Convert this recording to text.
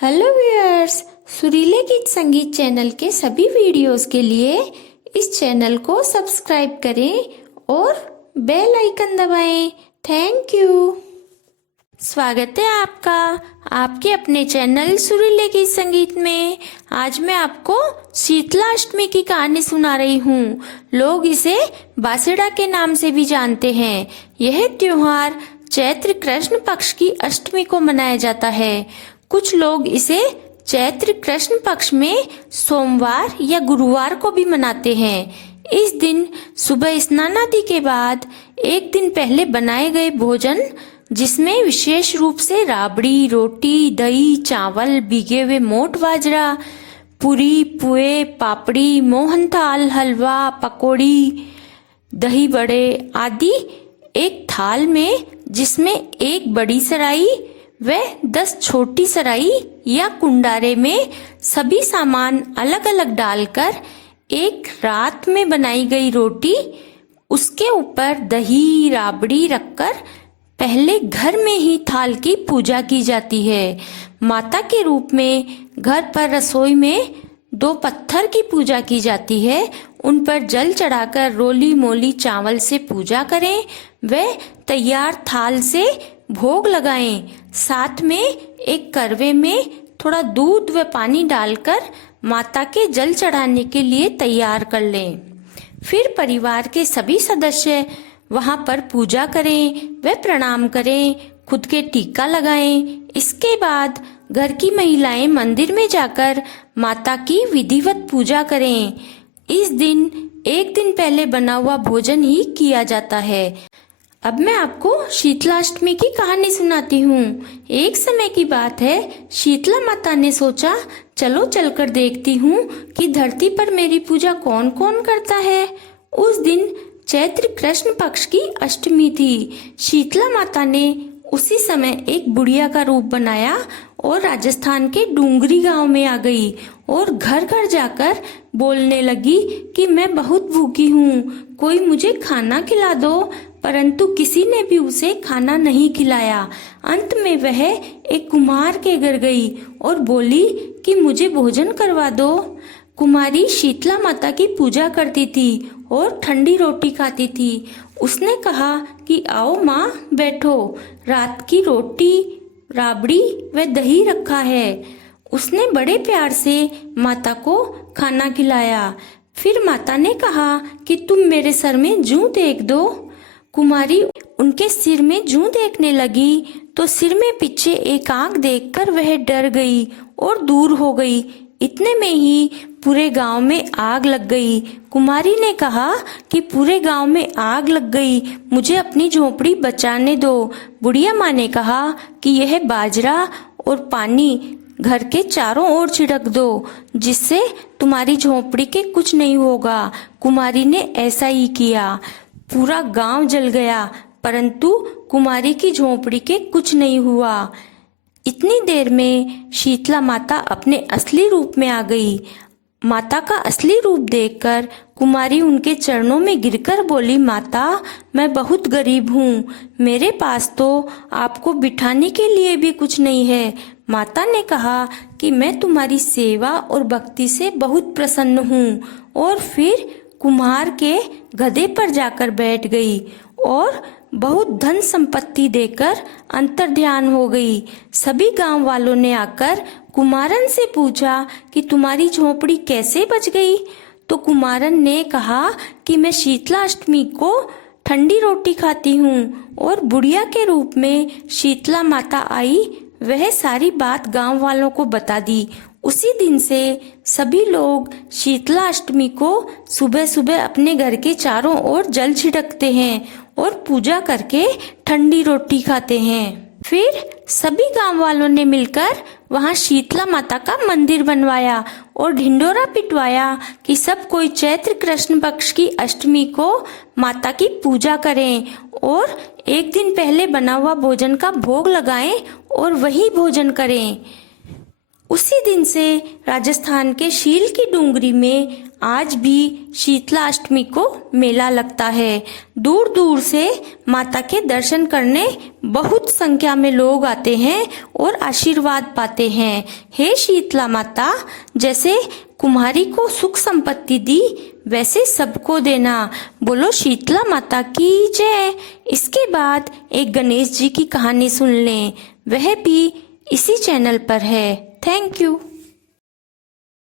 Hello viewers, सुरीले गीत संगीत channel के सभी वीडियोस के लिए इस चैनल को सब्सक्राइब करें और बेल आइकन दबाएं। Thank you. स्वागत है आपका आपके अपने चैनल सुरीले गीत संगीत में। आज मैं आपको शीतला अष्टमी की कहानी सुना रही हूँ। लोग इसे बासिड़ा के नाम से भी जानते हैं। यह त्योहार चैत्र कृष्ण पक्ष की अष्टमी को मनाया जाता है। कुछ लोग इसे चैत्र कृष्ण पक्ष में सोमवार या गुरुवार को भी मनाते हैं। इस दिन सुबह स्नान आदि के बाद एक दिन पहले बनाए गए भोजन, जिसमें विशेष रूप से राबड़ी, रोटी, दही, चावल, भीगे हुए मोट बाजरा, पूरी, पुए, पापड़ी, मोहनथाल, हलवा, पकौड़ी, दही बड़े आदि एक थाल में, जिसमें एक बड़ी सराई व 10 छोटी सराई या कुंडारे में सभी सामान अलग अलग डालकर एक रात में बनाई गई रोटी, उसके ऊपर दही राबड़ी रखकर पहले घर में ही थाल की पूजा की जाती है। माता के रूप में घर पर रसोई में 2 पत्थर की पूजा की जाती है। उन पर जल चढ़ाकर रोली मोली चावल से पूजा करें व तैयार थाल से भोग लगाएं। साथ में एक करवे में थोड़ा दूध व पानी डालकर माता के जल चढ़ाने के लिए तैयार कर लें। फिर परिवार के सभी सदस्य वहां पर पूजा करें व प्रणाम करें, खुद के टीका लगाएं। इसके बाद घर की महिलाएं मंदिर में जाकर माता की विधिवत पूजा करें। इस दिन एक दिन पहले बना हुआ भोजन ही किया जाता है। अब मैं आपको शीतला अष्टमी की कहानी सुनाती हूँ। एक समय की बात है, शीतला माता ने सोचा, चलो चलकर देखती हूँ कि धरती पर मेरी पूजा कौन कौन करता है। उस दिन चैत्र कृष्ण पक्ष की अष्टमी थी। शीतला माता ने उसी समय एक बुढ़िया का रूप बनाया और राजस्थान के डूंगरी गांव में आ गई और घर घर जाकर बोलने लगी कि मैं बहुत भूखी हूँ, कोई मुझे खाना खिला दो। परंतु किसी ने भी उसे खाना नहीं खिलाया। अंत में वह एक कुम्हार के घर गई और बोली कि मुझे भोजन करवा दो। कुमारी शीतला माता की पूजा करती थी और ठंडी रोटी खाती थी। उसने कहा कि आओ माँ, बैठो, रात की रोटी, राबड़ी व दही रखा है। उसने बड़े प्यार से माता को खाना खिलाया। फिर माता ने कहा कि तुम मेरे सर में जूं देख दो। कुमारी उनके सिर में जूं देखने लगी तो सिर में पीछे एक आंख देखकर वह डर गई और दूर हो गई। इतने में ही पूरे गांव में आग लग गई। कुमारी ने कहा कि पूरे गांव में आग लग गई, मुझे अपनी झोपड़ी बचाने दो। बुढ़िया माँ ने कहा कि यह बाजरा और पानी घर के चारों ओर छिड़क दो, जिससे तुम्हारी झोपड़ी के कुछ नहीं होगा। कुमारी ने ऐसा ही किया। पूरा गांव जल गया, परंतु कुमारी की झोपड़ी के कुछ नहीं हुआ। इतनी देर में शीतला माता अपने असली रूप में आ गई। माता का असली रूप देखकर कुमारी उनके चरणों में गिरकर बोली, माता, मैं बहुत गरीब हूँ, मेरे पास तो आपको बिठाने के लिए भी कुछ नहीं है। माता ने कहा कि मैं तुम्हारी सेवा और भक्ति से बहुत प्रसन्न हूँ, और फिर कुम्हार के गधे पर जाकर बैठ गई और बहुत धन संपत्ति देकर अंतर्ध्यान हो गई। सभी गांव वालों ने आकर कुमारन से पूछा कि तुम्हारी झोपड़ी कैसे बच गई। तो कुमारन ने कहा कि मैं शीतला अष्टमी को ठंडी रोटी खाती हूँ और बुढ़िया के रूप में शीतला माता आई, वह सारी बात गांव वालों को बता दी। उसी दिन से सभी लोग शीतला अष्टमी को सुबह सुबह अपने घर के चारों ओर जल छिड़कते हैं और पूजा करके ठंडी रोटी खाते हैं। फिर सभी गांव वालों ने मिलकर वहां शीतला माता का मंदिर बनवाया और ढिंडोरा पिटवाया कि सब कोई चैत्र कृष्ण पक्ष की अष्टमी को माता की पूजा करें और एक दिन पहले बना हुआ भोजन का भोग लगाएं और वही भोजन करें। उसी दिन से राजस्थान के शील की डूंगरी में आज भी शीतला अष्टमी को मेला लगता है। दूर दूर से माता के दर्शन करने बहुत संख्या में लोग आते हैं और आशीर्वाद पाते हैं। हे शीतला माता, जैसे कुम्हारी को सुख संपत्ति दी वैसे सबको देना। बोलो शीतला माता की जय। इसके बाद एक गणेश जी की कहानी सुन लें, वह भी इसी चैनल पर है। Thank you.